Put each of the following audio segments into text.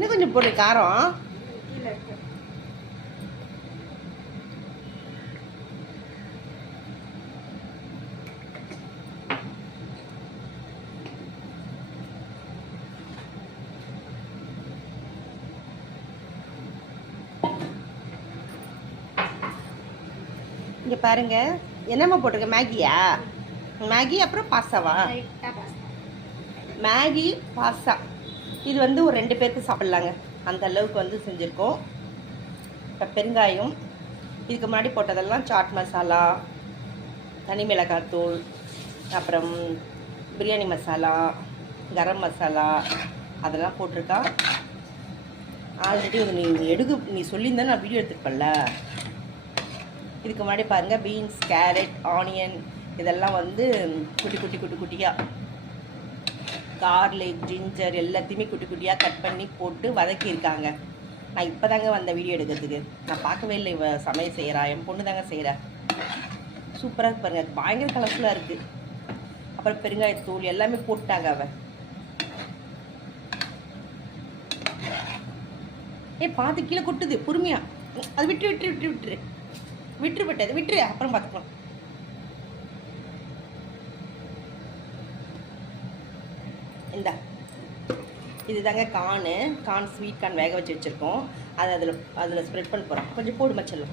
இன்னும் கொஞ்சம் போடு காரம். இங்கே பாருங்க என்னம்மா போட்டிருக்க? மேகியா? மேகி அப்புறம் பாஸ்தாவா? மேகி பாஸ்தா இது வந்து ஒரு 2 பேருக்கு சாப்பிட்லாங்க, அந்த அளவுக்கு வந்து செஞ்சுருக்கோம். இப்போ பெருங்காயம், இதுக்கு முன்னாடி போட்டதெல்லாம் சாட் மசாலா, தனி மிளகாய் தூள், அப்புறம் பிரியாணி மசாலா, கரம் மசாலா அதெல்லாம் போட்டிருக்கா. ஆல்ரெடி நீ சொல்லியிருந்தா நான் வீடியோ எடுத்துருப்பேன்ல. இதுக்கு முன்னாடி பாருங்கள் பீன்ஸ், கேரட், ஆனியன் இதெல்லாம் வந்து குட்டி குட்டி குட்டி குட்டியாக, கார்லிக், ஜிஞ்சர் எல்லாத்தையுமே குட்டி குட்டியாக கட் பண்ணி போட்டு வதக்கியிருக்காங்க. நான் இப்போ தாங்க வந்த வீடியோ எடுக்கிறதுக்கு, நான் பார்க்கவே இல்லை. இவ சமையல் செய்கிறா, என் பொண்ணு தாங்க செய்கிறா. சூப்பராக இருக்கு பாருங்கள், பயங்கர கலர்ஃபுல்லாக இருக்குது. அப்புறம் பெருங்காயத்தூள் எல்லாமே போட்டாங்க அவன். பார்த்து கீழே கொட்டுது, பொறுமையா அது விட்டுரு விட்டுரு விட்டுரு விட்டுரு விட்டுரு பட்டது விட்டுரு, அப்புறம் பார்த்துக்கலாம். இந்தா இது தாங்க கார்ன் ஸ்வீட் கார்ன் வேக வச்சு வச்சுருக்கோம். அதை அதில் ஸ்ப்ரெட் பண்ண போகிறோம். கொஞ்சம் போடு மச்சலும்.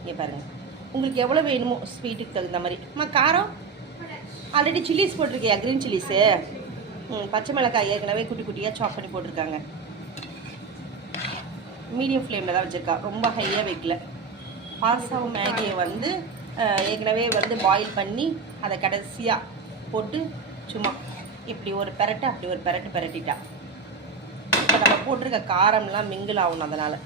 இங்கே பாருங்கள், உங்களுக்கு எவ்வளோ வேணுமோ ஸ்வீட்டுக்கு தகுந்த மாதிரி. காரம் ஆல்ரெடி சில்லிஸ் போட்டிருக்கியா? க்ரீன் சில்லிஸு, பச்சை மிளகாய் ஏற்கனவே குட்டி குட்டியாக சாப் பண்ணி போட்டிருக்காங்க. மீடியம் ஃப்ளேமில் தான் வச்சுருக்கா, ரொம்ப ஹையாக வைக்கல. பாஸ்தாவும் மேகியை வந்து ஏற்கனவே வந்து பாயில் பண்ணி அதை கடைசியாக போட்டு சும்மா இப்படி ஒரு பெரட்டு அப்படி ஒரு பெரட்டு பெரட்டிட்டா. இப்போ நம்ம போட்டிருக்க காரம்லாம் மிங்கிள் ஆகணும், அதனால்